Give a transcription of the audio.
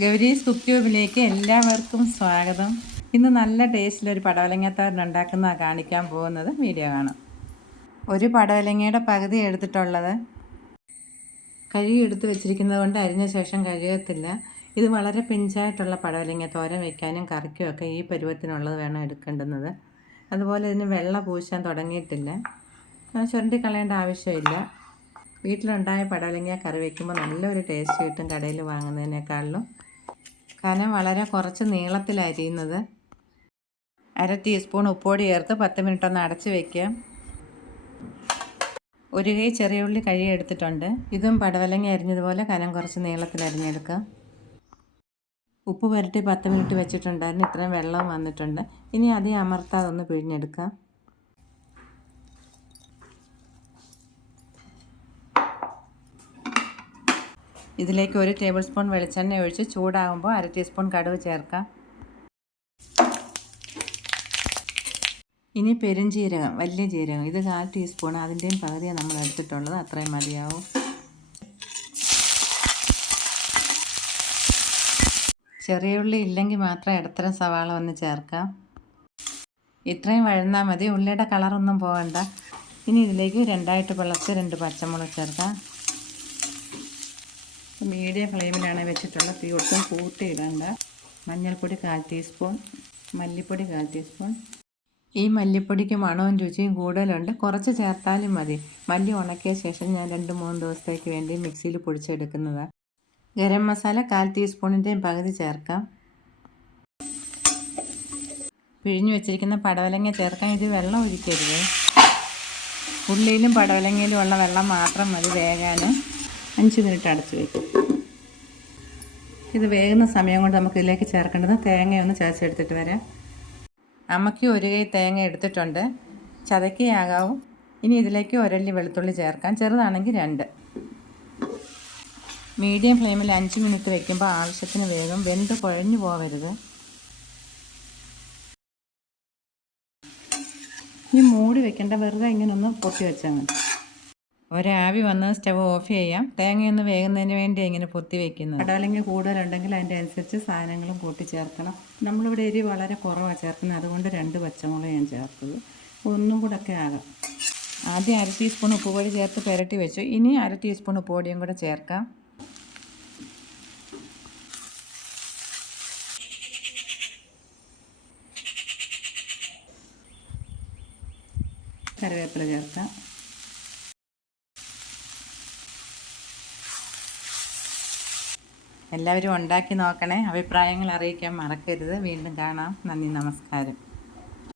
Gowri's cook ട്യൂബിലേക്ക് എല്ലാവർക്കും സ്വാഗതം. ഇന്ന് നല്ല ടേസ്റ്റിലൊരു പടവലങ്ങത്തോരൻ ഉണ്ടാക്കുന്നതാണ് കാണിക്കാൻ പോകുന്നത്. വീഡിയോ കാണാം. ഒരു പടവലങ്ങയുടെ പകുതി എടുത്തിട്ടുള്ളത് കഴുകി എടുത്ത് വെച്ചിരിക്കുന്നത് കൊണ്ട് അരിഞ്ഞ ശേഷം കഴുകത്തില്ല. ഇത് വളരെ പിഞ്ചായിട്ടുള്ള പടവലങ്ങ തോരൻ വയ്ക്കാനും കറിക്കും ഒക്കെ ഈ പരുവത്തിനുള്ളത് വേണം എടുക്കേണ്ടുന്നത്. അതുപോലെ ഇതിന് വെള്ള പൂശാൻ തുടങ്ങിയിട്ടില്ല. ചുരണ്ടി കളയേണ്ട ആവശ്യമില്ല. വീട്ടിലുണ്ടായ പടവലങ്ങ കറി വയ്ക്കുമ്പോൾ നല്ലൊരു ടേസ്റ്റ് കിട്ടും കടയിൽ വാങ്ങുന്നതിനേക്കാളിലും. കനം വളരെ കുറച്ച് നീളത്തിലരിയുന്നത്. 1/2 ടീസ്പൂൺ ഉപ്പുപൊടി ചേർത്ത് 10 മിനിറ്റ് ഒന്ന് അടച്ച് വയ്ക്കുക. ഒരു കൈ ചെറിയ ഉള്ളി കഴുകി എടുത്തിട്ടുണ്ട്. ഇതും പടവലങ്ങ അരിഞ്ഞതുപോലെ കനം കുറച്ച് നീളത്തിൽ അരിഞ്ഞെടുക്കുക. ഉപ്പ് പുരട്ടി 10 മിനിറ്റ് വെച്ചിട്ടുണ്ടായിരുന്നു. ഇത്രയും വെള്ളവും വന്നിട്ടുണ്ട്. ഇനി അധികം അമർത്താതെ ഒന്ന് പിഴിഞ്ഞെടുക്കുക. ഇതിലേക്ക് 1 ടേബിൾ സ്പൂൺ വെളിച്ചെണ്ണ ഒഴിച്ച് ചൂടാകുമ്പോൾ 1/2 ടീസ്പൂൺ കടുക് ചേർക്കാം. ഇനി പെരുംജീരകം, വലിയ ജീരകം, ഇത് 1/4 ടീസ്പൂൺ. അതിൻ്റെയും പകുതിയാണ് നമ്മൾ എടുത്തിട്ടുള്ളത്. അത്രയും മതിയാവും. ചെറിയ ഉള്ളി ഇല്ലെങ്കിൽ മാത്രം ഇടത്തരം സവാള ഒന്ന് ചേർക്കാം. ഇത്രയും വഴന്നാൽ മതി. ഉള്ളിയുടെ കളറൊന്നും പോകണ്ട. ഇനി ഇതിലേക്ക് 2ആയിട്ട് പിളർച്ച് 2 പച്ചമുളക് ചേർക്കാം. മീഡിയം ഫ്ലെയിമിലാണ് വെച്ചിട്ടുള്ള. തീ ഒട്ടും കൂട്ടിയിടണ്ട. മഞ്ഞൾപ്പൊടി 1/4 ടീസ്പൂൺ, മല്ലിപ്പൊടി 1/4 ടീസ്പൂൺ. ഈ മല്ലിപ്പൊടിക്ക് മണവും രുചിയും കൂടുതലുണ്ട്. കുറച്ച് ചേർത്താലും മതി. മല്ലി ഉണക്കിയ ശേഷം ഞാൻ 2-3 ദിവസത്തേക്ക് വേണ്ടി മിക്സിയിൽ പൊടിച്ചെടുക്കുന്നതാണ്. ഗരം മസാല 1/4 ടീസ്പൂണിൻ്റെയും പകുതി ചേർക്കാം. പിഴിഞ്ഞു വെച്ചിരിക്കുന്ന പടവലങ്ങ ചേർക്കാം. ഇത് വെള്ളം ഒഴിക്കരുത്. ഉള്ളിയിലും പടവലങ്ങയിലും ഉള്ള വെള്ളം മാത്രം മതി വേകാൻ. 5 മിനിറ്റ് അടച്ചു വയ്ക്കും. ഇത് വേകുന്ന സമയം കൊണ്ട് നമുക്ക് ഇതിലേക്ക് ചേർക്കേണ്ടത് തേങ്ങയൊന്ന് ചതച്ചെടുത്തിട്ട് വരാം. അമ്മയ്ക്ക് 1 കൈ തേങ്ങ എടുത്തിട്ടുണ്ട്. ചതക്കയാകാവും. ഇനി ഇതിലേക്ക് 1 അല്ലി വെളുത്തുള്ളി ചേർക്കാം. ചെറുതാണെങ്കിൽ 2. മീഡിയം ഫ്ലെയിമിൽ 5 മിനിറ്റ് വയ്ക്കുമ്പോൾ ആവശ്യത്തിന് വേഗം. വെന്ത് കുഴഞ്ഞു പോകരുത്. ഇനി മൂടി വെക്കേണ്ട, വെറുതെ ഇങ്ങനെ ഒന്ന് പൊത്തി വെച്ചാൽ മതി. ഒരാവി വന്ന് സ്റ്റവ് ഓഫ് ചെയ്യാം. തേങ്ങയൊന്ന് വേകുന്നതിന് വേണ്ടി ഇങ്ങനെ പൊത്തി വയ്ക്കുന്നത്. പടവലങ്ങ കൂടുതലുണ്ടെങ്കിൽ അതിൻ്റെ അനുസരിച്ച് സാധനങ്ങളും കൂട്ടി ചേർക്കണം. നമ്മളിവിടെ എരി വളരെ കുറവാണ് ചേർക്കുന്നത്. അതുകൊണ്ട് 2 പച്ചമുളക് ഞാൻ ചേർത്തത്. ഒന്നും കൂടെ ഒക്കെ ആകാം. ആദ്യം 1/2 ടീസ്പൂൺ ഉപ്പുപൊടി ചേർത്ത് പുരട്ടി വെച്ചു. ഇനി 1/2 ടീസ്പൂൺ ഉപ്പുപൊടിയും കൂടെ ചേർക്കാം. കറിവേപ്പില ചേർക്കാം. എല്ലാവരും ഉണ്ടാക്കി നോക്കണേ. അഭിപ്രായങ്ങൾ അറിയിക്കാൻ മറക്കരുത്. വീണ്ടും കാണാം. നന്ദി, നമസ്കാരം.